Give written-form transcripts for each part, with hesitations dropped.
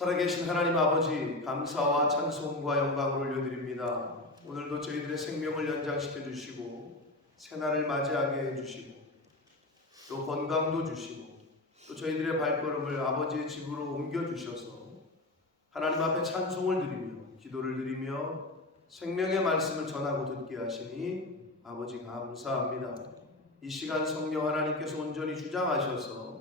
살아계신 하나님 아버지, 감사와 찬송과 영광을 올려드립니다. 오늘도 저희들의 생명을 연장시켜 주시고 새날을 맞이하게 해주시고 또 건강도 주시고 또 저희들의 발걸음을 아버지의 집으로 옮겨주셔서 하나님 앞에 찬송을 드리며 기도를 드리며 생명의 말씀을 전하고 듣게 하시니 아버지 감사합니다. 이 시간 성령 하나님께서 온전히 주장하셔서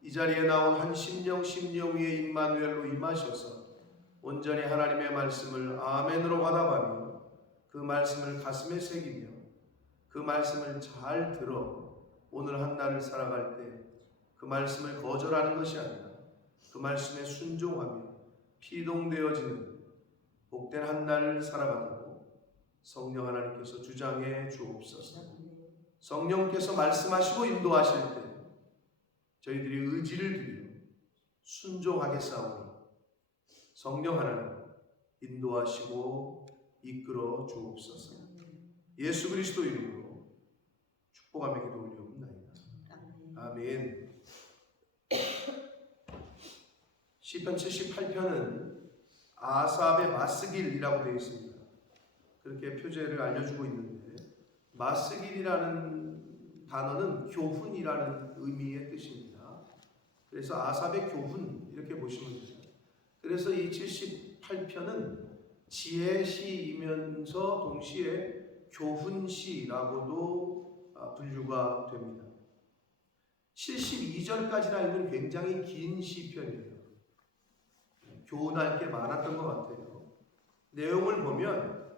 이 자리에 나온 한 심령 위에 임마누엘로 임하셔서 온전히 하나님의 말씀을 아멘으로 받아가며 그 말씀을 가슴에 새기며 그 말씀을 잘 들어 오늘 한 날을 살아갈 때 그 말씀을 거절하는 것이 아니라 그 말씀에 순종하며 피동되어지는 복된 한 날을 살아가도록 성령 하나님께서 주장해 주옵소서. 성령께서 말씀하시고 인도하실 때 저희들이 의지를 드리며 순종하겠사오니 성령 하나님 인도하시고 이끌어 주옵소서. 예수 그리스도 이름으로 축복하며 기도 올리옵나이다. 아멘. 시편 78편은 아삽의 마스길이라고 되어 있습니다. 그렇게 표제를 알려주고 있는데 마스길이라는 단어는 교훈이라는 의미의 뜻입니다. 그래서 아삽의 교훈 이렇게 보시면 됩니다. 그래서 이 78편은 지혜시이면서 동시에 교훈시라고도 분류가 됩니다. 72절까지나 읽는 굉장히 긴 시편이에요. 교훈할 게 많았던 것 같아요. 내용을 보면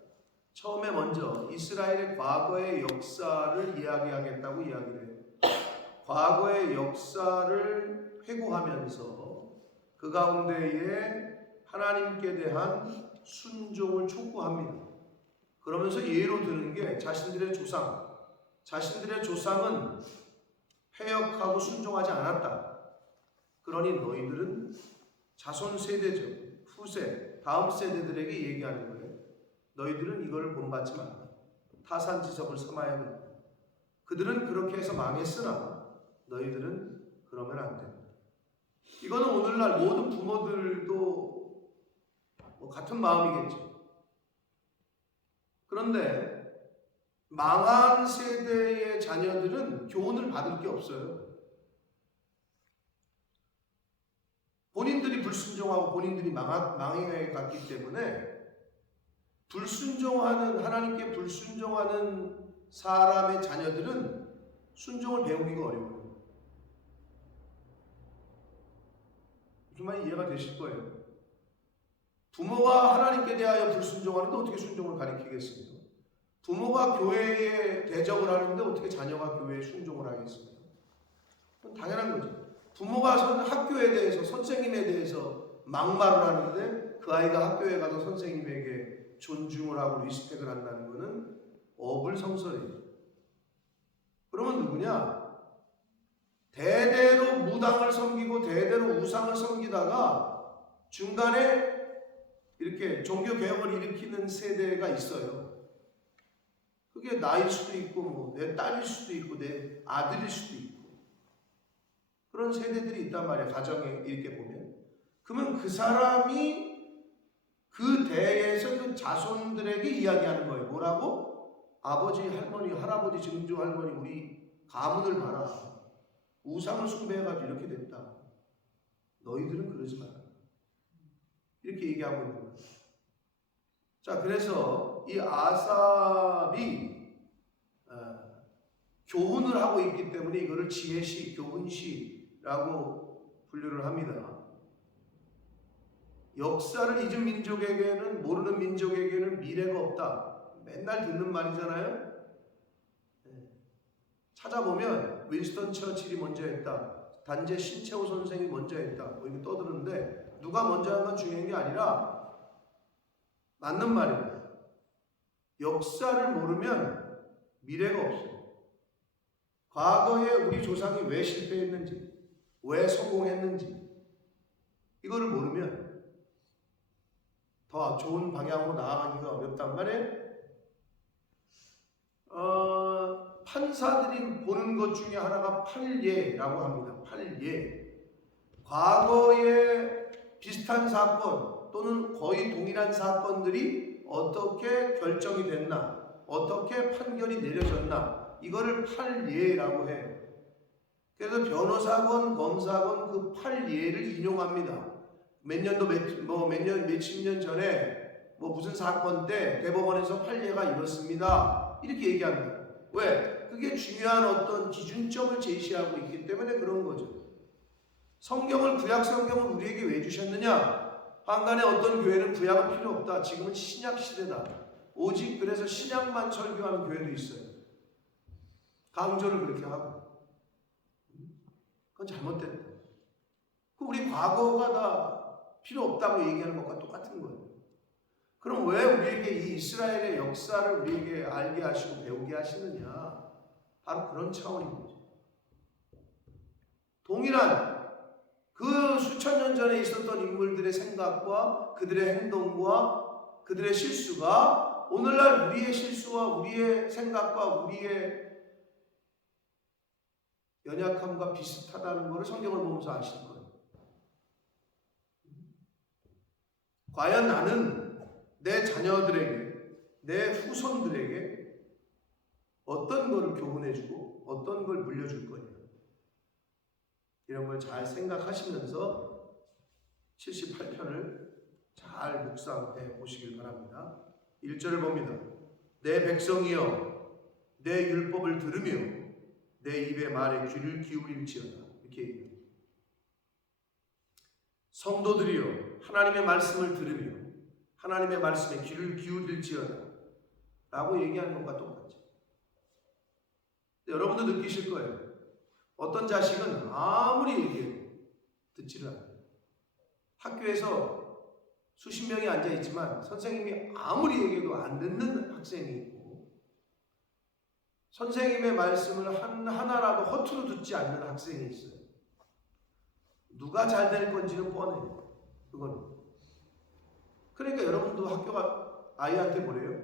처음에 먼저 이스라엘의 과거의 역사를 이야기하겠다고 이야기를 해요. 과거의 역사를 회고하면서 그 가운데에 하나님께 대한 순종을 촉구합니다. 그러면서 예로 드는 게 자신들의 조상은 패역하고 순종하지 않았다. 그러니 너희들은 자손 세대죠. 후세, 다음 세대들에게 얘기하는 거예요. 너희들은 이걸 본받지 마라. 타산지석을 삼아야 된다. 그들은 그렇게 해서 망했으나 너희들은 그러면 안 된다. 이거는 오늘날 모든 부모들도 같은 마음이겠죠. 그런데 망한 세대의 자녀들은 교훈을 받을 게 없어요. 본인들이 불순종하고 본인들이 망해 갔기 때문에 하나님께 불순종하는 사람의 자녀들은 순종을 배우기가 어려워요. 무슨 말이 이해가 되실 거예요. 부모가 하나님께 대하여 불순종하는데 어떻게 순종을 가르치겠습니까? 부모가 교회에 대적을 하는데 어떻게 자녀가 교회에 순종을 하겠습니까? 그건 당연한 거죠. 부모가 학교에 대해서 선생님에 대해서 막말을 하는데 그 아이가 학교에 가서 선생님에게 존중을 하고 리스펙을 한다는 것은 어불성설이에요. 그러면 누구냐? 대대로 무당을 섬기고 대대로 우상을 섬기다가 중간에 이렇게 종교개혁을 일으키는 세대가 있어요. 그게 나일 수도 있고 내 딸일 수도 있고 내 아들일 수도 있고 그런 세대들이 있단 말이에요. 가정에 이렇게 보면. 그러면 그 사람이 그 대에서 그 자손들에게 이야기하는 거예요. 뭐라고? 아버지, 할머니, 할아버지, 증조, 할머니 우리 가문을 봐라. 우상을 숭배해가지고 이렇게 됐다. 너희들은 그러지 마라. 이렇게 얘기하고 있는 거예요. 자, 그래서 이 아삽이 교훈을 하고 있기 때문에 이거를 지혜시, 교훈시라고 분류를 합니다. 역사를 잊은 민족에게는, 모르는 민족에게는 미래가 없다. 맨날 듣는 말이잖아요. 찾아보면 윈스턴 처칠이 먼저 했다. 단재 신채호 선생이 먼저 했다. 이렇게 떠드는데 누가 먼저 한 건 중요한 게 아니라 맞는 말입니다. 역사를 모르면 미래가 없어요. 과거에 우리 조상이 왜 실패했는지, 왜 성공했는지 이거를 모르면 더 좋은 방향으로 나아가기가 어렵단 말이에요. 판사들이 보는 것 중에 하나가 판례라고 합니다. 판례. 과거에 비슷한 비슷한 사건 또는 거의 동일한 사건들이 어떻게 결정이 됐나, 어떻게 판결이 내려졌나, 이거를 판례라고 해요. 그래서 변호사건, 검사건 그 판례를 인용합니다. 몇십 년 전에 무슨 사건 때 대법원에서 판례가 이렇습니다. 이렇게 얘기합니다. 왜? 그게 중요한 어떤 기준점을 제시하고 있기 때문에 그런 거죠. 성경을, 구약 성경을 우리에게 왜 주셨느냐? 한간에 어떤 교회는 구약은 필요 없다. 지금은 신약 시대다. 오직 그래서 신약만 설교하는 교회도 있어요. 강조를 그렇게 하고. 그건 잘못됐다. 우리 과거가 다 필요 없다고 얘기하는 것과 똑같은 거예요. 그럼 왜 우리에게 이 이스라엘의 역사를 우리에게 알게 하시고 배우게 하시느냐? 바로 그런 차원인 거죠. 동일한 그 수천 년 전에 있었던 인물들의 생각과 그들의 행동과 그들의 실수가 오늘날 우리의 실수와 우리의 생각과 우리의 연약함과 비슷하다는 것을 성경을 보면서 아실 거예요. 과연 나는 내 자녀들에게, 내 후손들에게 어떤 것을 교훈해주고 어떤 걸 물려줄 거냐. 이런 걸 잘 생각하시면서 78편을 잘 묵상해 보시길 바랍니다. 1절을 봅니다. 내 백성이여 내 율법을 들으며 내 입의 말에 귀를 기울일지어다. 이렇게 얘기합니다. 성도들이여 하나님의 말씀을 들으며 하나님의 말씀에 귀를 기울일지어다 라고 얘기하는 것과 똑같죠. 여러분도 느끼실 거예요. 어떤 자식은 아무리 얘기해도 듣지를 않아요. 학교에서 수십 명이 앉아있지만 선생님이 아무리 얘기해도 안 듣는 학생이 있고, 선생님의 말씀을 하나라도 허투루 듣지 않는 학생이 있어요. 누가 잘 될 건지는 뻔해요. 그건. 그러니까 여러분도 학교가 아이한테 뭐래요?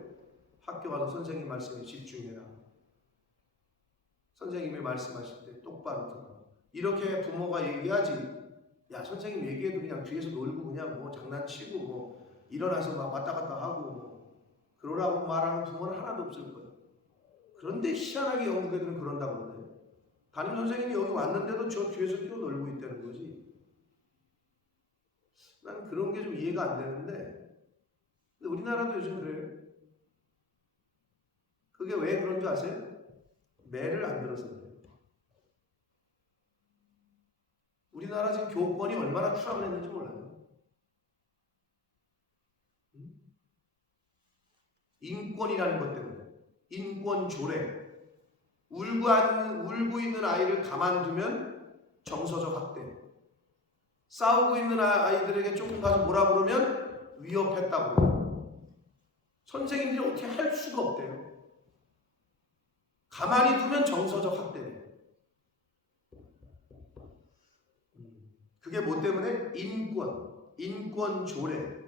학교 가서 선생님 말씀에 집중해라. 선생님이 말씀하실 때 똑바로 들어. 이렇게 부모가 얘기하지. 야, 선생님 얘기해도 그냥 뒤에서 놀고 그냥 장난치고 일어나서 막 왔다 갔다 하고 그러라고 말하는 부모는 하나도 없을 거예요. 그런데 희한하게 영국 애들은 그런다고 그러네요. 담임 선생님이 여기 왔는데도 저 뒤에서 뛰어놀고 있다는 거지. 난 그런 게 좀 이해가 안 되는데, 근데 우리나라도 요즘 그래요. 그게 왜 그런 줄 아세요? 매를 안 들어서 그래요. 우리나라 지금 교권이 얼마나 추락을 했는지 몰라요. 인권이라는 것 때문에. 인권 조례. 울고 있는 아이를 가만두면 정서적 학대. 싸우고 있는 아이들에게 조금 가서 뭐라 그러면 위협했다고. 선생님들이 어떻게 할 수가 없대요. 가만히 두면 정서적 학대래요. 그게 뭐 때문에? 인권 조례.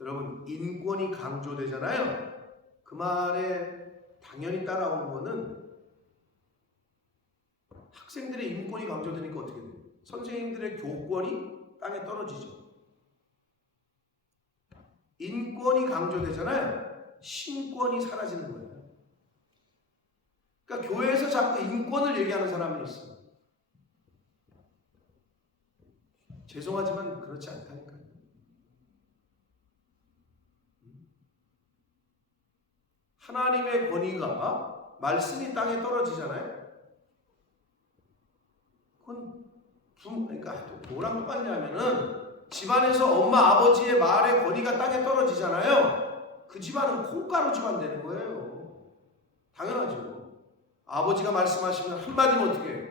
여러분, 인권이 강조되잖아요. 그 말에 당연히 따라오는 거는 학생들의 인권이 강조되니까 어떻게 돼요? 선생님들의 교권이 땅에 떨어지죠. 인권이 강조되잖아요. 신권이 사라지는 거예요. 그러니까 교회에서 자꾸 인권을 얘기하는 사람이 있어요. 죄송하지만 그렇지 않다니까요. 하나님의 권위가 말씀이 땅에 떨어지잖아요. 그건 그러니까 뭐랑 똑같냐면은 집안에서 엄마 아버지의 말의 권위가 땅에 떨어지잖아요. 그 집안은 콩가루 집안 되는 거예요. 당연하죠. 아버지가 말씀하시면 한마디면 어떻게 해요?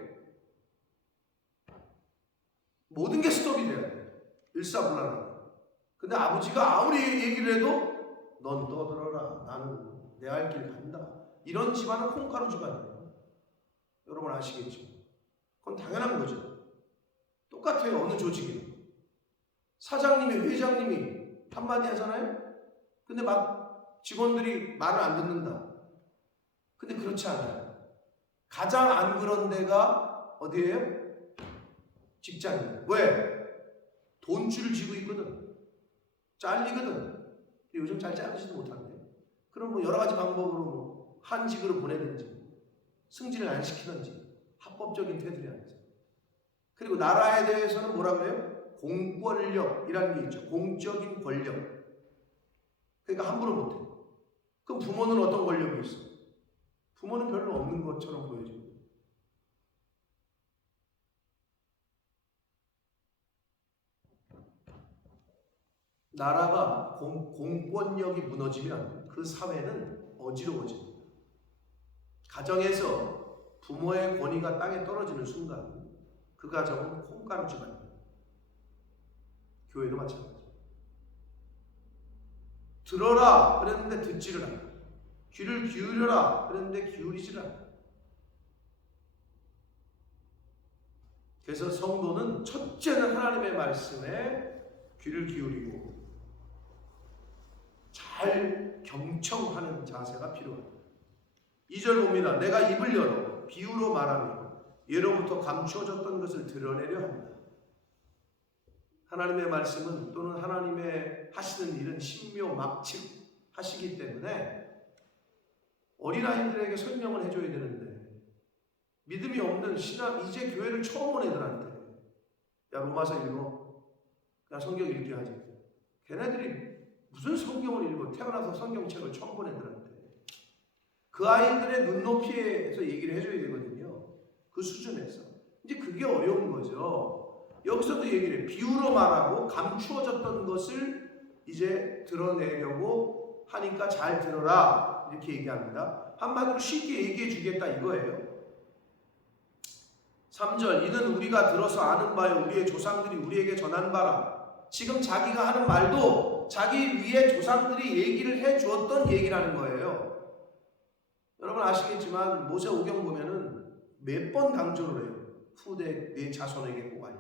모든 게 스톱이 돼야 돼. 일사불란하게. 근데 아버지가 아무리 얘기를 해도 넌 떠들어라. 나는 내 할 길 간다. 이런 집안은 콩가루 집안이에요. 여러분 아시겠죠? 그건 당연한 거죠. 똑같아요. 어느 조직이나. 사장님이 회장님이 한마디 하잖아요. 근데 막 직원들이 말을 안 듣는다. 근데 그렇지 않아요. 가장 안 그런 데가 어디예요? 직장인. 왜? 돈줄을 쥐고 있거든. 잘리거든. 요즘 잘 자르지도 못하는데. 그럼 뭐 여러 가지 방법으로 뭐 한직으로 보내든지 승진을 안 시키든지 합법적인 테두리 안에서. 그리고 나라에 대해서는 뭐라 그래요? 공권력이라는 게 있죠. 공적인 권력. 그러니까 함부로 못해. 그럼 부모는 어떤 권력이 있어? 부모는 별로 없는 것처럼 보여지고. 나라가 공권력이 무너지면 그 사회는 어지러워집니다. 가정에서 부모의 권위가 땅에 떨어지는 순간 그 가정은 콩가루집 아닙니다. 교회도 마찬가지입니다. 들어라 그랬는데 듣지를 않아. 귀를 기울여라 그랬는데 기울이지를 않아. 그래서 성도는 첫째는 하나님의 말씀에 귀를 기울이고 잘 경청하는 자세가 필요합니다. 2절 봅니다. 내가 입을 열어 비유로 말하며 예로부터 감추어졌던 것을 드러내려 합니다. 하나님의 말씀은 또는 하나님의 하시는 일은 신묘막측 하시기 때문에 어린아이들에게 설명을 해줘야 되는데 믿음이 없는 신앙 이제 교회를 처음 온 애들한테 야 로마서 읽어. 그냥 성경 읽게 하지. 걔네들이 무슨 성경을 읽어. 태어나서 성경책을 처음 본 애들한테 그 아이들의 눈높이에서 얘기를 해줘야 되거든요. 그 수준에서. 이제 그게 어려운 거죠. 여기서도 얘기를 해. 비유로 말하고 감추어졌던 것을 이제 드러내려고 하니까 잘 들어라 이렇게 얘기합니다. 한마디로 쉽게 얘기해 주겠다 이거예요. 3절 이는 우리가 들어서 아는 바요 우리의 조상들이 우리에게 전한 바라. 지금 자기가 하는 말도 자기 위에 조상들이 얘기를 해주었던 얘기라는 거예요. 여러분 아시겠지만 모세오경 보면은 몇 번 강조를 해요. 후대 내 자손에게 꼭 알려.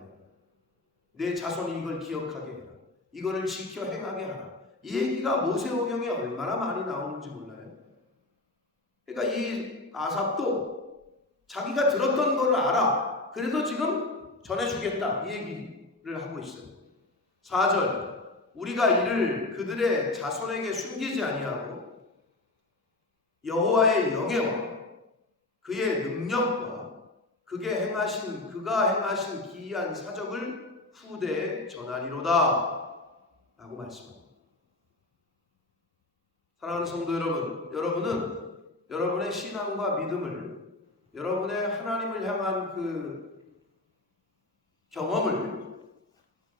내 자손이 이걸 기억하게 해라. 이거를 지켜 행하게 하라. 이 얘기가 모세오경에 얼마나 많이 나오는지 몰라요. 그러니까 이 아삽도 자기가 들었던 거를 알아. 그래도 지금 전해주겠다. 이 얘기를 하고 있어요. 4절 우리가 이를 그들의 자손에게 숨기지 아니하고 여호와의 영예와 그의 능력과 그가 행하신 기이한 사적을 후대에 전하리로다 라고 말씀합니다. 사랑하는 성도 여러분, 여러분은 여러분의 신앙과 믿음을 여러분의 하나님을 향한 그 경험을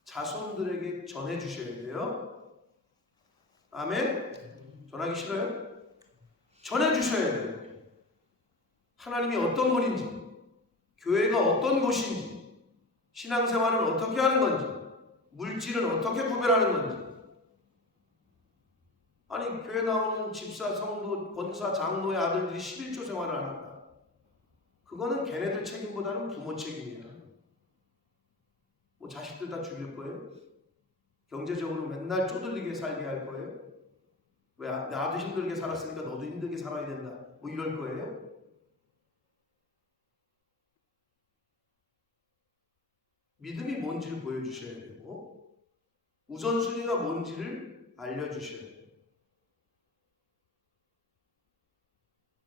자손들에게 전해주셔야 돼요. 아멘? 전하기 싫어요? 전해주셔야 돼요. 하나님이 어떤 분인지, 교회가 어떤 곳인지, 신앙생활은 어떻게 하는 건지, 물질은 어떻게 구별하는 건지. 아니 교회 나오는 집사, 성도, 권사, 장로의 아들들이 11조 생활을 안 한다. 그거는 걔네들 책임보다는 부모 책임이야. 뭐 자식들 다 죽일 거예요? 경제적으로 맨날 쪼들리게 살게 할 거예요? 왜 나도 힘들게 살았으니까 너도 힘들게 살아야 된다. 뭐 이럴 거예요? 믿음이 뭔지를 보여주셔야 되고 우선순위가 뭔지를 알려주셔야 돼요.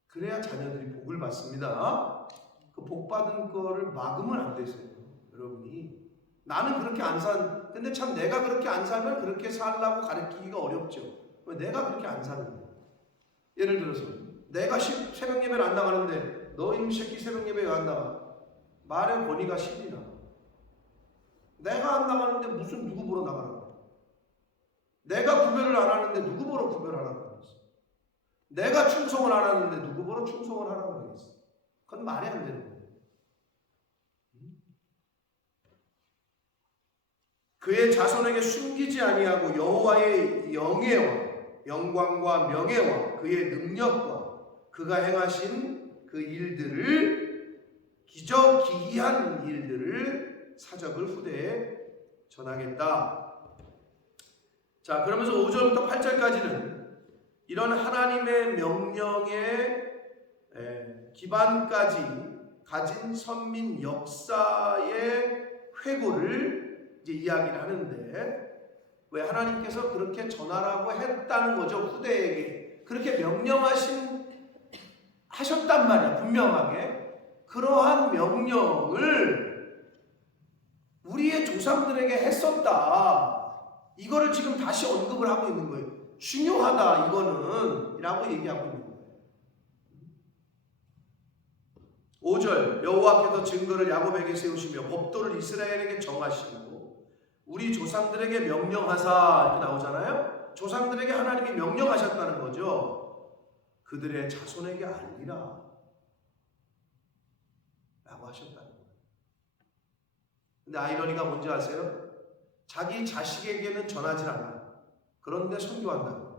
그래야 자녀들이 복을 받습니다. 그 복 받은 거를 막으면 안 되세요. 여러분이 나는 그렇게 안 근데 참 내가 그렇게 안 살면 그렇게 살라고 가르치기가 어렵죠. 왜 내가 그렇게 안 사는데. 예를 들어서 내가 새벽 예배를 안 나가는데 너 이 새끼 새벽 예배 왜 안 나가? 말의 권위가 신이 나. 내가 안 나가는데 무슨 누구 보러 나가라고. 내가 구별을 안 하는데 누구 보러 구별하라고 하겠어. 내가 충성을 안 하는데 누구 보러 충성을 하라고 하겠어. 그건 말이 안 되는 거예요. 그의 자손에게 숨기지 아니하고 여호와의 영광과 명예와 그의 능력과 그가 행하신 그 일들을 기이한 일들을 사적을 후대에 전하겠다. 자, 그러면서 5절부터 8절까지는 이런 하나님의 명령의 기반까지 가진 선민 역사의 회고를 이제 이야기를 하는데, 왜 하나님께서 그렇게 전하라고 했다는 거죠. 후대에게 그렇게 하셨단 말이야. 분명하게 그러한 명령을 우리의 조상들에게 했었다. 이거를 지금 다시 언급을 하고 있는 거예요. 중요하다 이거는 라고 얘기하고 있는 거예요. 5절 여호와께서 증거를 야곱에게 세우시며 법도를 이스라엘에게 정하시고 우리 조상들에게 명령하사, 이렇게 나오잖아요. 조상들에게 하나님이 명령하셨다는 거죠. 그들의 자손에게 알리라 라고 하셨다는 거예요. 근데 아이러니가 뭔지 아세요? 자기 자식에게는 전하지 않아. 그런데 선교한다는 거예요.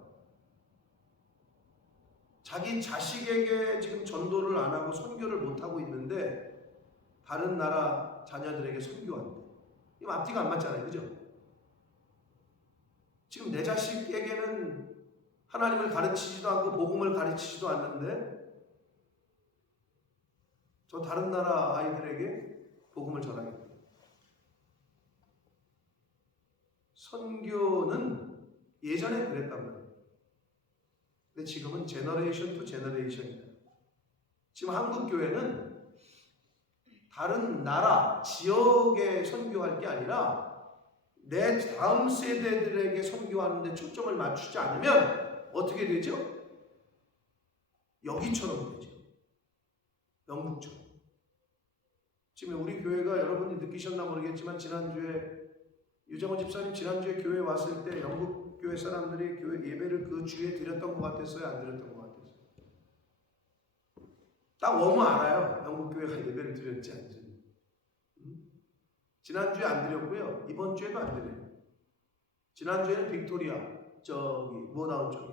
자기 자식에게 지금 전도를 안 하고 선교를 못 하고 있는데 다른 나라 자녀들에게 선교한대. 이거 앞뒤가 안 맞잖아요. 그죠? 지금 내 자식에게는 하나님을 가르치지도 않고 복음을 가르치지도 않는데 저 다른 나라 아이들에게 복음을 전하겠다. 선교는 예전에 그랬단 말이에요. 근데 지금은 제너레이션 투 제너레이션이다. 지금 한국 교회는 다른 나라, 지역에 선교할 게 아니라 내 다음 세대들에게 선교하는 데 초점을 맞추지 않으면 어떻게 되죠? 여기처럼 되죠. 영국처럼. 지금 우리 교회가 여러분이 느끼셨나 모르겠지만 지난주에 유정원 집사님 지난주에 교회에 왔을 때 영국 교회 사람들이 교회 예배를 그 주에 드렸던 것 같았어요? 안 드렸던 것 같았어요? 딱 오면 알아요. 영국 교회가 예배를 드렸지 않지. 지난주에 안 드렸고요. 이번 주에도 안 드려요. 지난주에는 빅토리아 저기 모다운 쪽에,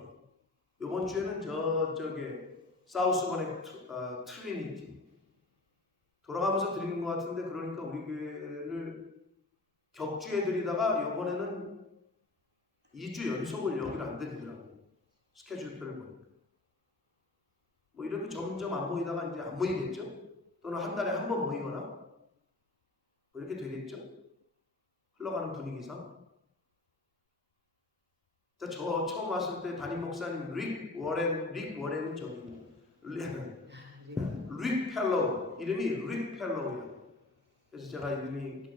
이번 주에는 저쪽에 사우스번의 트리니티 돌아가면서 드리는 것 같은데, 그러니까 우리 교회를 격주에 드리다가 이번에는 2주 연속을 여기를 안 드리더라고요. 스케줄표를 보니까. 뭐 이렇게 점점 안 모이다가 이제 안 모이겠죠? 또는 한 달에 한 번 모이거나 뭐 이렇게 되겠죠? 흘러가는 분위기상. 저 처음 왔을 때 담임 목사님 릭 워렌은 저기 릭 펠로우, 이름이 릭 펠로우예요. 그래서 제가 이름이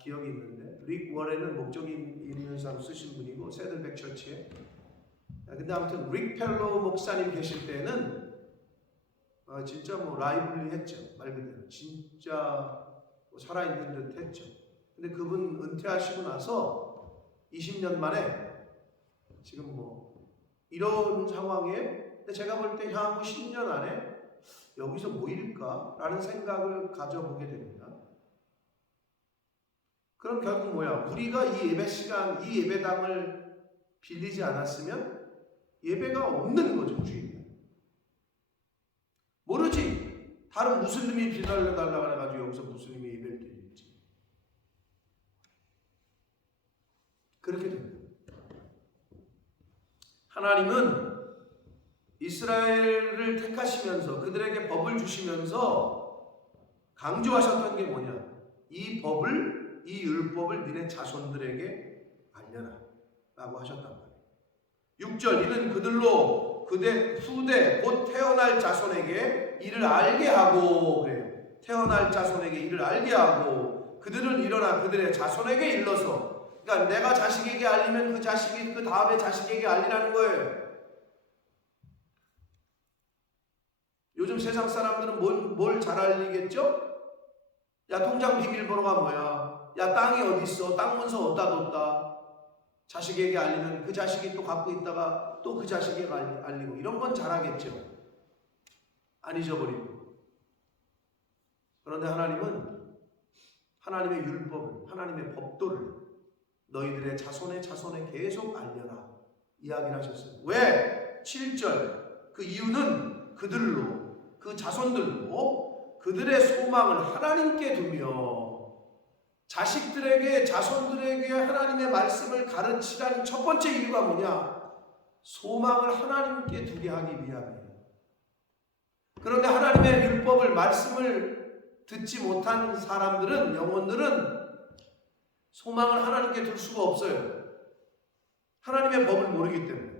기억이 있는데, 릭 워렌은 목적이 있는 사람 쓰신 분이고 세들백 처치에. 근데 아무튼 릭 펠로우 목사님 계실 때는 진짜 뭐 라이블리했죠. 말 그대로 진짜 뭐 살아있는 듯 했죠. 근데 그분 은퇴하시고 나서 20년 만에 지금 뭐 이런 상황에, 근데 제가 볼 때 향후 10년 안에 여기서 모일까라는 생각을 가져보게 됩니다. 그럼 결국 뭐야? 우리가 이 예배 시간, 이 예배당을 빌리지 않았으면 예배가 없는 거죠, 주일에. 모르지. 다른 무슬림이 빌려달라고 해가지고 여기서 무슬림이 예배를 드릴지. 그렇게 됩니다. 하나님은 이스라엘을 택하시면서 그들에게 법을 주시면서 강조하셨던 게 뭐냐? 이 법을, 이 율법을 너네 자손들에게 알려라 라고 하셨단 말이에요. 6절 이는 그들로 후대 곧 태어날 자손에게 이를 알게 하고, 그래요. 태어날 자손에게 이를 알게 하고 그들은 일어나 그들의 자손에게 일러서, 그러니까 내가 자식에게 알리면 그 자식이 그 다음에 자식에게 알리라는 거예요. 요즘 세상 사람들은 뭘 잘 알리겠죠? 야, 통장 비밀번호가 뭐야? 야, 땅이 어디 있어? 땅 문서 어디다 뒀다? 자식에게 알리면 그 자식이 또 갖고 있다가 또 그 자식에게 알리고, 이런 건 잘하겠죠. 안 잊어버리고. 그런데 하나님은 하나님의 율법을, 하나님의 법도를 너희들의 자손의 자손에 계속 알려라 이야기를 하셨어요. 왜? 7절 그 이유는 그들로, 그 자손들로 그들의 소망을 하나님께 두며, 자식들에게, 자손들에게 하나님의 말씀을 가르치라는 첫 번째 이유가 뭐냐? 소망을 하나님께 두게 하기 위함이에요. 그런데 하나님의 율법을, 말씀을 듣지 못한 사람들은, 영혼들은 소망을 하나님께 둘 수가 없어요. 하나님의 법을 모르기 때문에.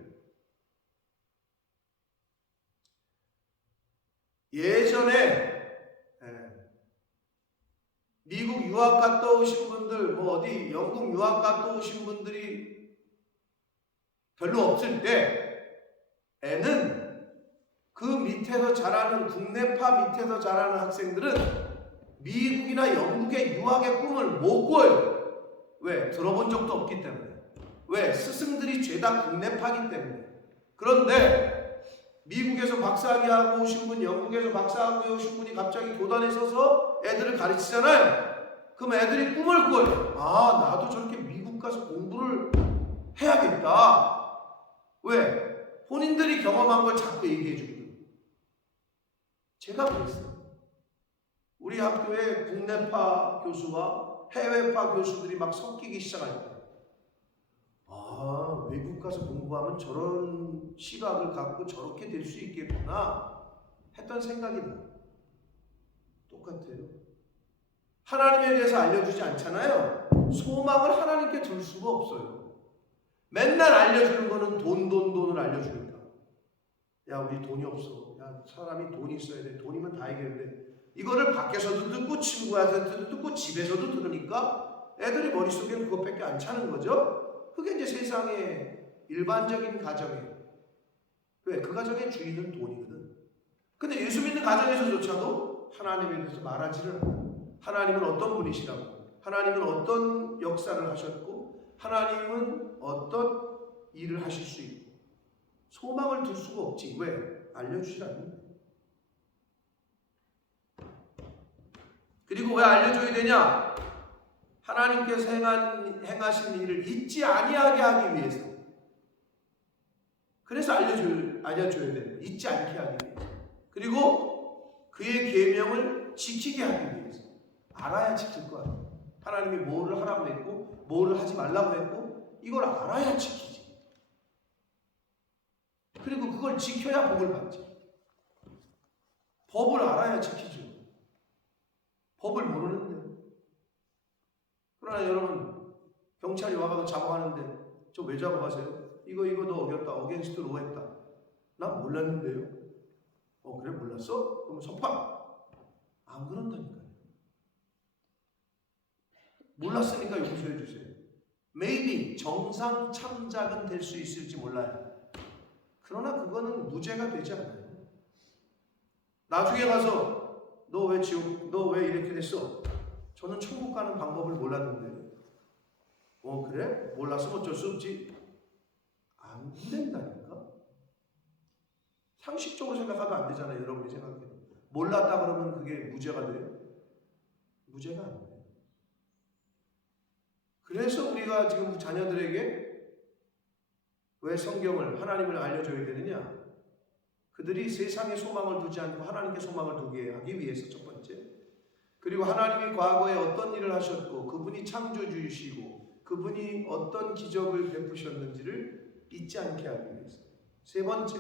예전에 미국 유학 갔다 오신 분들, 어디 영국 유학 갔다 오신 분들이 별로 없을 때 애는 그 밑에서 자라는 국내파 밑에서 자라는 학생들은 미국이나 영국의 유학의 꿈을 못 꿔요. 왜? 들어본 적도 없기 때문에. 왜? 스승들이 죄다 국내파기 때문에. 그런데 미국에서 박사학위 하고 오신 분, 영국에서 박사학위 오신 분이 갑자기 교단에 서서 애들을 가르치잖아요. 그럼 애들이 꿈을 꿔요. 아, 나도 저렇게 미국 가서 공부를 해야겠다. 왜? 본인들이 경험한 걸 자꾸 얘기해 주거든요. 제가 그랬어요. 우리 학교에 국내파 교수와 해외파 교수들이 막 섞이기 시작할 때, 아, 외국 가서 공부하면 저런 시각을 갖고 저렇게 될 수 있겠구나 했던 생각이 나요. 똑같아요. 하나님에 대해서 알려주지 않잖아요. 소망을 하나님께 둘 수가 없어요. 맨날 알려주는 거는 돈을 알려주니까. 야, 우리 돈이 없어. 야, 사람이 돈이 있어야 돼. 돈이면 다 해결돼. 이거를 밖에서도 듣고 친구한테도 듣고 집에서도 들으니까 애들이 머릿속에는 그것밖에 안 차는 거죠. 그게 이제 세상의 일반적인 가정이에요. 왜? 그 가정의 주인은 돈이거든. 근데 예수 믿는 가정에서조차도 하나님에 대해서 말하지를 않아요. 하나님은 어떤 분이시라고, 하나님은 어떤 역사를 하셨고, 하나님은 어떤 일을 하실 수 있고, 소망을 둘 수가 없지. 왜? 알려주지 않는 거예요. 그리고 왜 알려줘야 되냐? 하나님께서 행하신 일을 잊지 아니하게 하기 위해서. 그래서 알려줘야 돼요. 잊지 않게 하기 위해서. 그리고 그의 계명을 지키게 하기 위해서. 알아야 지킬 거 아니에요. 하나님이 뭐를 하라고 했고 뭐를 하지 말라고 했고 이걸 알아야 지키지. 그리고 그걸 지켜야 복을 받지. 법을 알아야 지키죠. 법을 모르는데. 그러나 여러분, 경찰이 와가지고 잡아가는데 저 왜 잡아가세요? 이거 너 어겼다. 어게인스트 로 했다. 난 몰랐는데요. 그래 몰랐어? 그럼 석방. 안 그런다니까요. 몰랐으니까 용서해 주세요. Maybe 정상 참작은 될 수 있을지 몰라요. 그러나 그거는 무죄가 되지 않아요. 나중에 가서 너 왜 이렇게 됐어? 저는 천국 가는 방법을 몰랐는데. 그래? 몰랐으면 어쩔 수 없지. 안 된다니까. 상식적으로 생각하면 안 되잖아요. 여러분이 생각해요. 몰랐다 그러면 그게 무죄가 돼요? 무죄가 안 돼요. 그래서 우리가 지금 자녀들에게 왜 성경을, 하나님을 알려줘야 되느냐? 그들이 세상에 소망을 두지 않고 하나님께 소망을 두게 하기 위해서 첫 번째. 그리고 하나님이 과거에 어떤 일을 하셨고 그분이 창조주이시고 그분이 어떤 기적을 베푸셨는지를 잊지 않게 하기 위해서. 세 번째,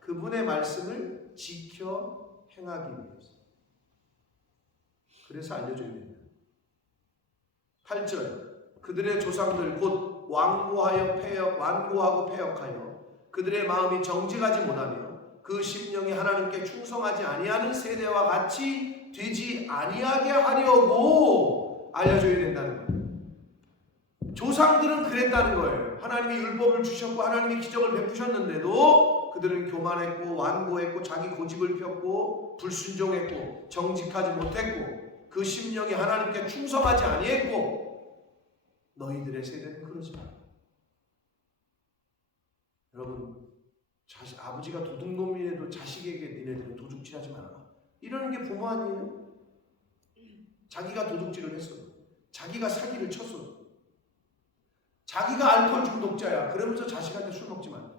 그분의 말씀을 지켜 행하기 위해서. 그래서 알려줘야 됩니다. 8절, 그들의 조상들 곧 완고하고 패역하여 그들의 마음이 정직하지 못하며 그 심령이 하나님께 충성하지 아니하는 세대와 같이 되지 아니하게 하려고 알려줘야 된다는 거예요. 조상들은 그랬다는 거예요. 하나님이 율법을 주셨고 하나님이 기적을 베푸셨는데도 그들은 교만했고 완고했고 자기 고집을 폈고 불순종했고 정직하지 못했고 그 심령이 하나님께 충성하지 아니했고. 너희들의 세대는 그러지 마. 여러분, 아버지가 도둑놈이라도 자식에게 니네들은 도둑질하지 마라. 이러는 게 부모 아니에요? 자기가 도둑질을 했어. 자기가 사기를 쳤어. 자기가 알코올 중독자야. 그러면서 자식한테 술 먹지 마.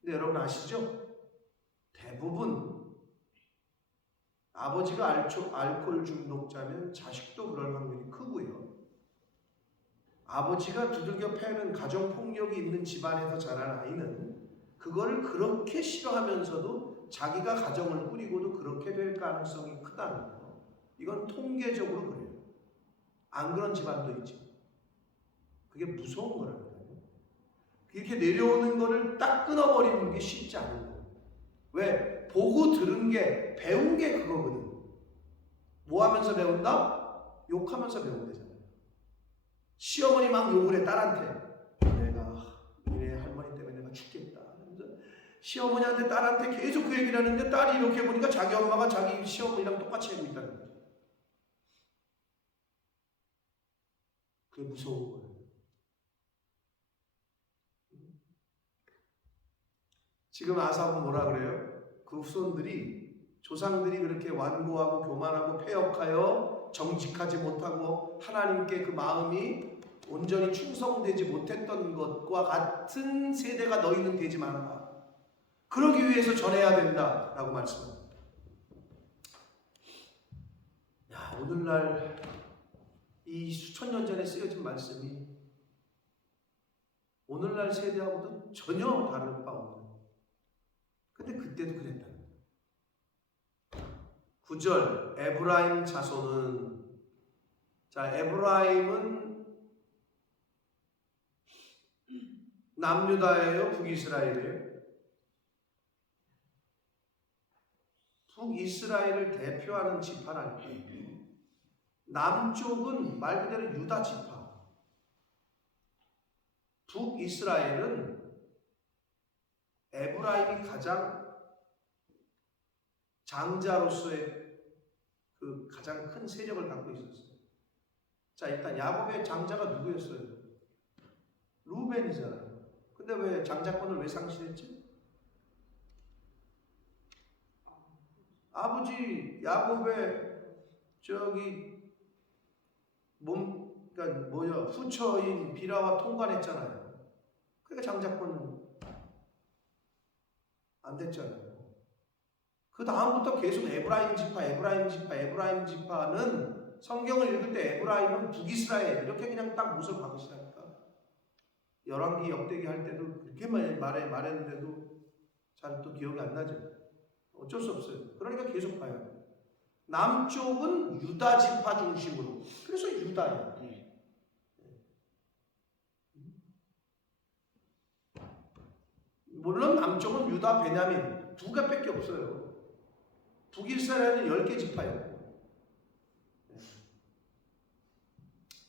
근데 여러분 아시죠? 대부분 아버지가 알코올 중독자면 자식도 그럴 확률이 크고요. 아버지가 두들겨 패는 가정폭력이 있는 집안에서 자란 아이는 그거를 그렇게 싫어하면서도 자기가 가정을 꾸리고도 그렇게 될 가능성이 크다는 거. 이건 통계적으로 그래요. 안 그런 집안도 있지. 그게 무서운 거라니까요. 이렇게 내려오는 거를 딱 끊어버리는 게 쉽지 않은 거예요. 왜? 보고 들은 게, 배운 게 그거거든. 뭐 하면서 배운다? 욕하면서 배운대잖아요. 시어머니 막 욕을 해, 딸한테. 내가 니네 할머니 때문에 내가 죽겠다. 시어머니한테 딸한테 계속 그 얘기를 하는데 딸이 이렇게 보니까 자기 엄마가 자기 시어머니랑 똑같이 하고 있다는 거죠. 그게 무서운 거예요. 지금 아삽은 뭐라 그래요? 그 후손들이, 조상들이 그렇게 완고하고 교만하고 패역하여 정직하지 못하고 하나님께 그 마음이 온전히 충성되지 못했던 것과 같은 세대가 너희는 되지 말아라. 그러기 위해서 전해야 된다라고 말씀합니다. 야, 오늘날 이 수천 년 전에 쓰여진 말씀이 오늘날 세대하고도 전혀 다를 바 없는. 근데 그때도 그랬다는 거예요. 9절 에브라임 자손은, 자, 에브라임은 남유다예요, 북이스라엘이에요? 북이스라엘을 대표하는 지파라니까요. 남쪽은 말 그대로 유다 지파, 북이스라엘은 에브라임이 가장 장자로서의 그 가장 큰 세력을 갖고 있었어요. 자, 일단 야곱의 장자가 누구였어요? 루벤이잖아요. 근데 왜 장자권을 왜 상실했지? 아버지 야곱의 그러니까 후처인 비라와 통관했잖아요. 그러니까 장자권은 안 됐잖아요. 그 다음부터 계속 에브라임 지파는 성경을 읽을 때 에브라임은 북이스라엘 이렇게 그냥 딱 못을 박으시라니까. 열왕기 역대기 할 때도 그렇게 말했는데도 잘 또 기억이 안 나죠. 어쩔 수 없어요. 그러니까 계속 봐요. 남쪽은 유다 지파 중심으로. 그래서 유다예요. 물론 남쪽은 유다, 베냐민 두 개밖에 없어요. 북이스라엘은 10개 지파예요.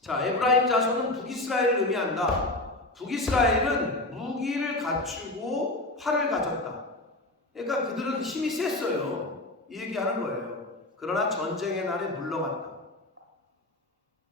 자, 에브라임 자손은 북이스라엘을 의미한다. 북이스라엘은 무기를 갖추고 활을 가졌다. 그러니까 그들은 힘이 셌어요. 이 얘기하는 거예요. 그러나 전쟁의 날에 물러갔다.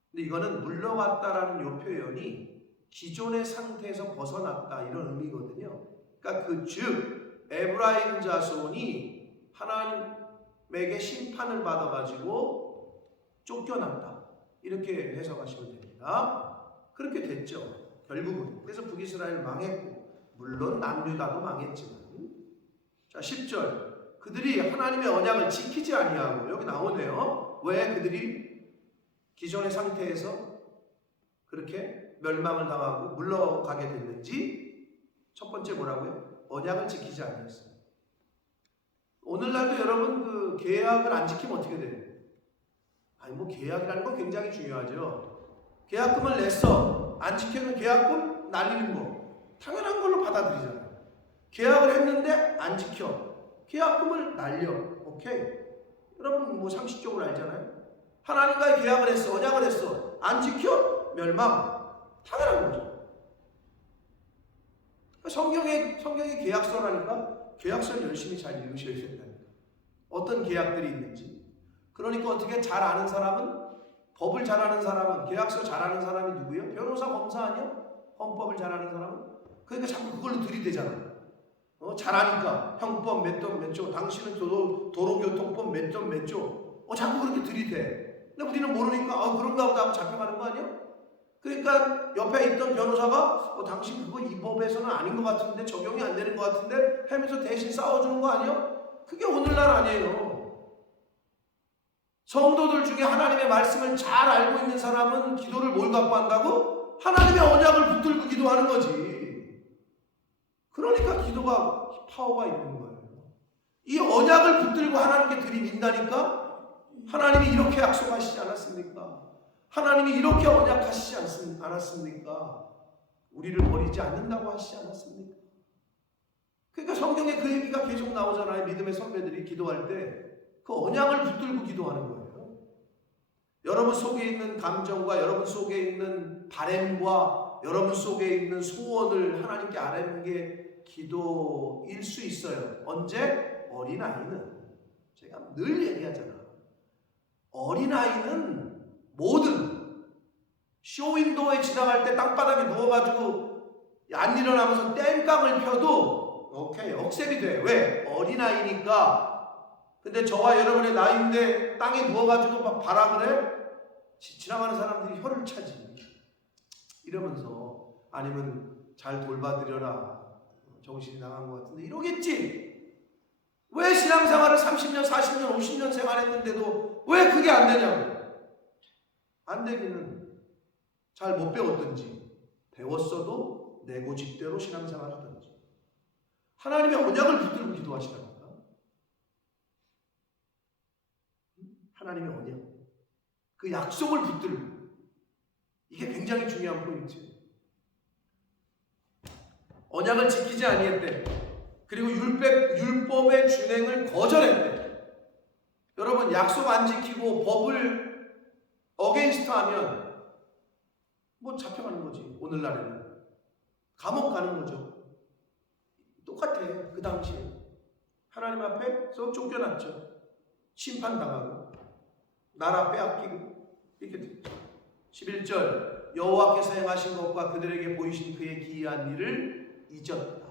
근데 이거는 물러갔다라는 요 표현이 기존의 상태에서 벗어났다 이런 의미거든요. 그러니까 즉 에브라임 자손이 하나님에게 심판을 받아가지고 쫓겨났다 이렇게 해석하시면 됩니다. 그렇게 됐죠 결국은. 그래서 북이스라엘 망했고 물론 남유다도 망했지만. 자 10절 그들이 하나님의 언약을 지키지 아니하고, 여기 나오네요. 왜 그들이 기존의 상태에서 그렇게 멸망을 당하고 물러가게 됐는지. 첫 번째 뭐라고요? 언약을 지키지 아니했어요. 오늘날도 여러분 그 계약을 안 지키면 어떻게 돼요? 아니 뭐 계약이라는 건 굉장히 중요하죠. 계약금을 냈어. 안 지키면 계약금 날리는 거 당연한 걸로 받아들이잖아요. 계약을 했는데 안 지켜. 계약금을 날려. 오케이. 여러분 뭐 상식적으로 알잖아요. 하나님과의 계약을 했어. 언약을 했어. 안 지켜? 멸망. 당연한 거죠. 성경의 계약서라니까 계약서를 열심히 잘 읽으셔야 된다니까. 어떤 계약들이 있는지. 그러니까 어떻게 잘 아는 사람은, 법을 잘 아는 사람은, 계약서 잘 아는 사람이 누구예요? 변호사, 검사 아니야? 헌법을 잘 아는 사람은? 그러니까 자꾸 그걸로 들이대잖아. 잘 아니까 형법 몇 점 몇 조, 당신은 도로교통법 몇 점 몇 조. 자꾸 그렇게 들이대. 근데 우리는 모르니까 그런가 보다 하고 잡혀가는 거 아니야? 그러니까 옆에 있던 변호사가 당신 그거 이 법에서는 아닌 것 같은데, 적용이 안 되는 것 같은데 하면서 대신 싸워주는 거 아니야? 그게 오늘날 아니에요. 성도들 중에 하나님의 말씀을 잘 알고 있는 사람은 기도를 뭘 갖고 한다고? 하나님의 언약을 붙들고 기도하는 거지. 그러니까 기도가 파워가 있는 거예요. 이 언약을 붙들고 하나님께 들이민다니까. 하나님이 이렇게 약속하시지 않았습니까? 하나님이 이렇게 언약하시지 않았습니까? 우리를 버리지 않는다고 하시지 않았습니까? 그러니까 성경에 그 얘기가 계속 나오잖아요. 믿음의 선배들이 기도할 때 그 언약을 붙들고 기도하는 거예요. 여러분 속에 있는 감정과 여러분 속에 있는 바램과 여러분 속에 있는 소원을 하나님께 아뢰는 게 기도일 수 있어요. 언제? 어린아이는. 제가 늘 얘기하잖아. 어린아이는 뭐든 쇼윈도에 지나갈 때 땅바닥에 누워가지고 안 일어나면서 땡깡을 펴도 오케이, 억셉이 돼. 왜? 어린아이니까. 근데 저와 여러분의 나이인데 땅에 누워가지고 막 바라 그래? 지나가는 사람들이 혀를 차지. 이러면서 아니면 잘 돌봐드려라. 정신이 나간 것 같은데 이러겠지. 왜 신앙생활을 30년, 40년, 50년 생활했는데도 왜 그게 안 되냐고. 안 되기는 잘 못 배웠든지 배웠어도 내 고집대로 신앙생활 하든지 하나님의 언약을 붙들고 기도하시라니까. 하나님의 언약, 그 약속을 붙들고, 이게 굉장히 중요한 포인트예요. 언약을 지키지 아니했대. 그리고 율법의 준행을 거절했대. 여러분, 약속 안 지키고 법을 어게인스트 하면 뭐 잡혀가는 거지. 오늘날에는 감옥 가는 거죠. 똑같아. 그 당시에 하나님 앞에 쏙 쫓겨났죠. 심판당하고 나라 빼앗기고 이렇게 됐죠. 11절 여호와께서 행하신 것과 그들에게 보이신 그의 기이한 일을 잊었다.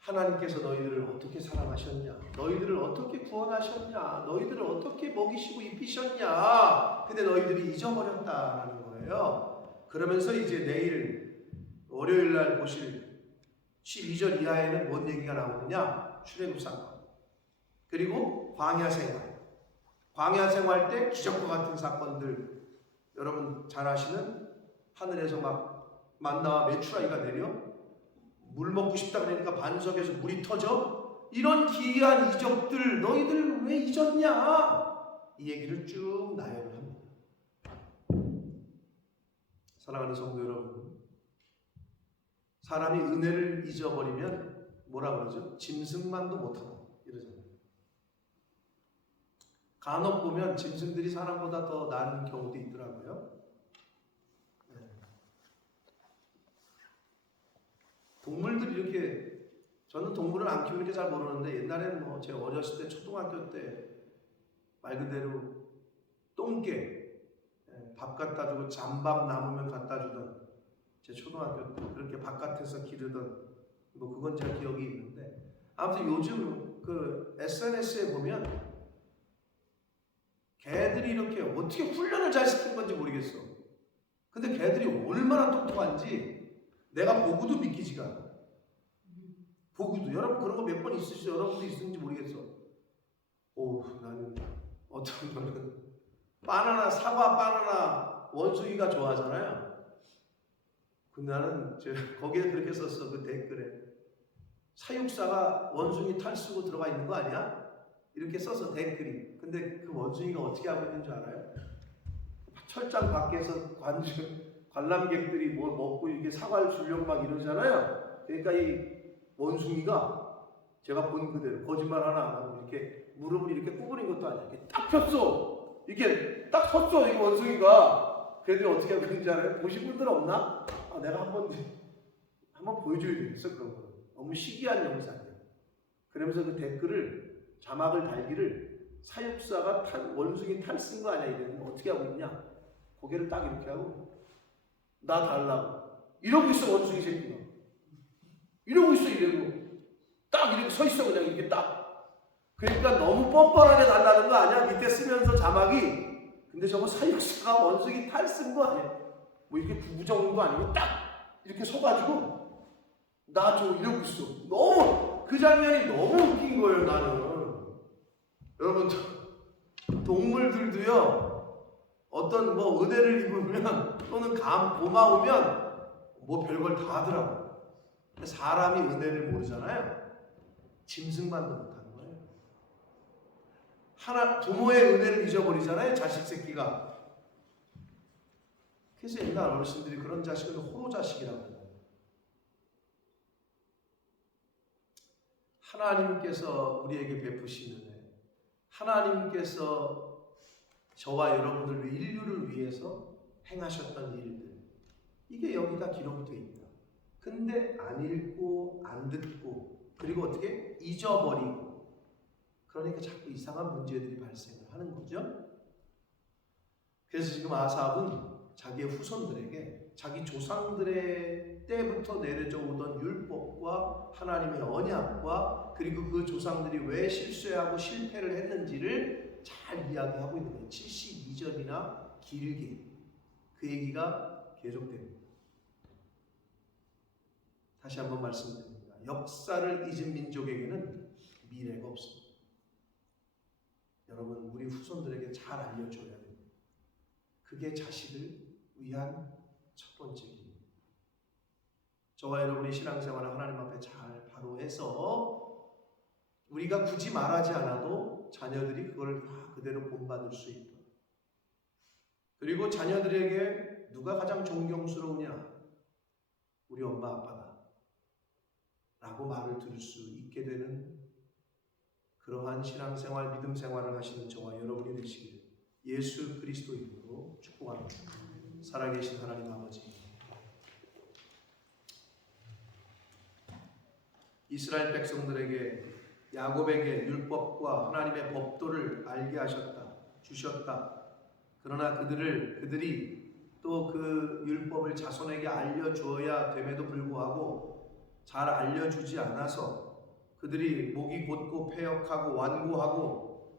하나님께서 너희들을 어떻게 사랑하셨냐, 너희들을 어떻게 구원하셨냐, 너희들을 어떻게 먹이시고 입히셨냐, 근데 너희들이 잊어버렸다라는 거예요. 그러면서 이제 내일 월요일날 보실 12절 이하에는 뭔 얘기가 나오느냐, 출애굽 사건, 그리고 광야 생활. 광야 생활 때 기적과 같은 사건들, 여러분 잘 아시는 하늘에서 막 만나와 메추라기가 내려 물 먹고 싶다 그러니까 반석에서 물이 터져. 이런 기이한 이적들 너희들 왜 잊었냐, 이 얘기를 쭉 나열을 합니다. 사랑하는 성도 여러분, 사람이 은혜를 잊어버리면 뭐라 그러죠? 짐승만도 못하다 이러잖아요. 간혹 보면 짐승들이 사람보다 더 나은 경우도 있더라고요. 동물들이 이렇게, 저는 동물을 안 키우는 게 잘 모르는데 옛날에는 뭐 제 어렸을 때 초등학교 때 말 그대로 똥개 밥 갖다 주고 잠밥 남으면 갖다 주던, 제 초등학교 때 그렇게 바깥에서 기르던 뭐 그건 제가 기억이 있는데, 아무튼 요즘 그 SNS에 보면 개들이 이렇게 어떻게 훈련을 잘 시킨 건지 모르겠어. 근데 개들이 얼마나 똑똑한지 내가 보고도 믿기지가 않아. 보고도. 여러분 그런 거 몇 번 있으시죠? 여러분도 있는지 모르겠어. 오, 나는 어떤 거는 바나나, 사과, 바나나 원숭이가 좋아하잖아요. 근데 나는 거기에 그렇게 썼어. 그 댓글에 사육사가 원숭이 탈 쓰고 들어가 있는 거 아니야? 이렇게 써서 댓글이. 근데 그 원숭이가 어떻게 하고 있는 줄 알아요? 철장 밖에서 관람객들이 뭘 먹고 이렇게 사과를 주려고 막 이러잖아요. 그러니까 이 원숭이가 제가 본 그대로 거짓말 하나 안 하고 이렇게 무릎을 이렇게 구부린 것도 아니야. 이렇게 딱 폈어. 이렇게 딱 섰어. 이 원숭이가. 걔들이 어떻게 하고 있는지 알아요? 보신 분들 없나? 내가 한번 보여줘야 되겠어. 그런 거. 너무 시기한 영상이야. 그러면서 그 댓글을, 자막을 달기를, 사육사가 원숭이 탈 쓴 거 아니야 이랬는데 어떻게 하고 있냐, 고개를 딱 이렇게 하고 나 달라고 이러고 있어. 원숭이 새끼가 이러고 있어. 이러고 딱 이렇게 서 있어. 그냥 이렇게 딱. 그러니까 너무 뻔뻔하게 달라는 거 아니야 밑에 쓰면서 자막이. 근데 저거 사육사가 원숭이 탈 쓴 거 아니야. 뭐 이렇게 부부정도 아니고 딱 이렇게 서가지고 나 저 이러고 있어. 너무 그 장면이 너무 웃긴 거예요. 나는. 여러분 동물들도요, 어떤 뭐 은혜를 입으면 또는 고마우면 뭐 별걸 다 하더라고요. 사람이 은혜를 모르잖아요. 짐승만도 못하는 거예요. 부모의 은혜를 잊어버리잖아요. 자식 새끼가. 그래서 옛날 어르신들이 그런 자식은 호로자식이라고 해요. 하나님께서 우리에게 베푸시는 은혜, 하나님께서 저와 여러분들 인류를 위해서 행하셨던 일들, 이게 여기다 기록되어 있다. 근데 안 읽고 안 듣고 그리고 어떻게 잊어버리고, 그러니까 자꾸 이상한 문제들이 발생을 하는 거죠. 그래서 지금 아삽은 자기의 후손들에게 자기 조상들의 때부터 내려져 오던 율법과 하나님의 언약과 그리고 그 조상들이 왜 실수하고 실패를 했는지를 잘 이야기하고 있는 거예요. 72절이나 길게 그 얘기가 계속됩니다. 다시 한번 말씀드립니다. 역사를 잊은 민족에게는 미래가 없습니다. 여러분, 우리 후손들에게 잘 알려줘야 됩니다. 그게 자식을 위한 첫 번째 길입니다. 저와 여러분의 신앙생활을 하나님 앞에 잘 바로 해서 우리가 굳이 말하지 않아도 자녀들이 그걸 다 그대로 본받을 수 있도록, 그리고 자녀들에게 누가 가장 존경스러우냐? 우리 엄마 아빠다 라고 말을 들을 수 있게 되는 그러한 신앙생활, 믿음생활을 하시는 저와 여러분이 되시길 예수 그리스도 이름으로 축복합니다. 살아계신 하나님 아버지, 이스라엘 백성들에게, 야곱에게 율법과 하나님의 법도를 알게 하셨다, 주셨다. 그러나 그들이 또 그 율법을 자손에게 알려주어야 됨에도 불구하고 잘 알려주지 않아서 그들이 목이 곧고 패역하고 완고하고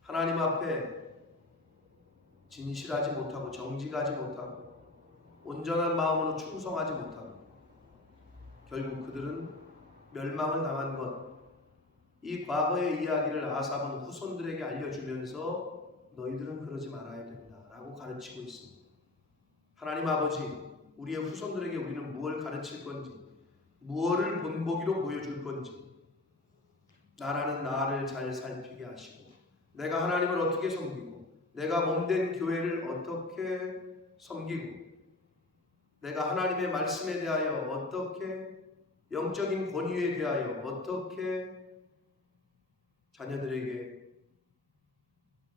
하나님 앞에 진실하지 못하고 정직하지 못하고 온전한 마음으로 충성하지 못하고 결국 그들은 멸망을 당한 것, 이 과거의 이야기를 아삽은 후손들에게 알려주면서 너희들은 그러지 말아야 된다 라고 가르치고 있습니다. 하나님 아버지, 우리의 후손들에게 우리는 무엇을 가르칠 건지, 무엇을 본보기로 보여줄 건지, 나라는 나를 잘 살피게 하시고 내가 하나님을 어떻게 섬기고 내가 몸된 교회를 어떻게 섬기고 내가 하나님의 말씀에 대하여 어떻게, 영적인 권위에 대하여 어떻게 자녀들에게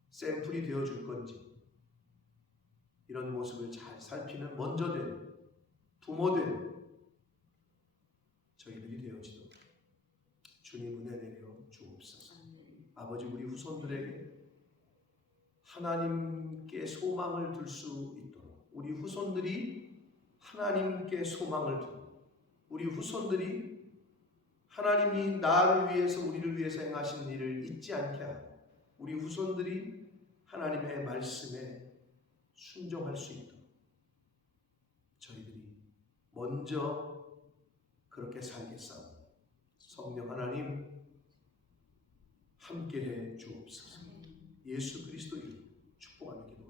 샘플이 되어줄 건지, 이런 모습을 잘 살피는 먼저된 부모된 저희들이 되어지도록 주님 은혜 내려 주옵소서. 아버지, 우리 후손들에게 하나님께 소망을 둘 수 있도록, 우리 후손들이 하나님께 소망을 두고, 우리 후손들이 하나님이 나를 위해서, 우리를 위해서 행하신 일을 잊지 않게 하고, 우리 후손들이 하나님의 말씀에 순종할 수 있도록 저희들이 먼저 그렇게 살겠사오니 성령 하나님 함께해 주옵소서. 예수 그리스도 이름으로 축복하며 기도합니다.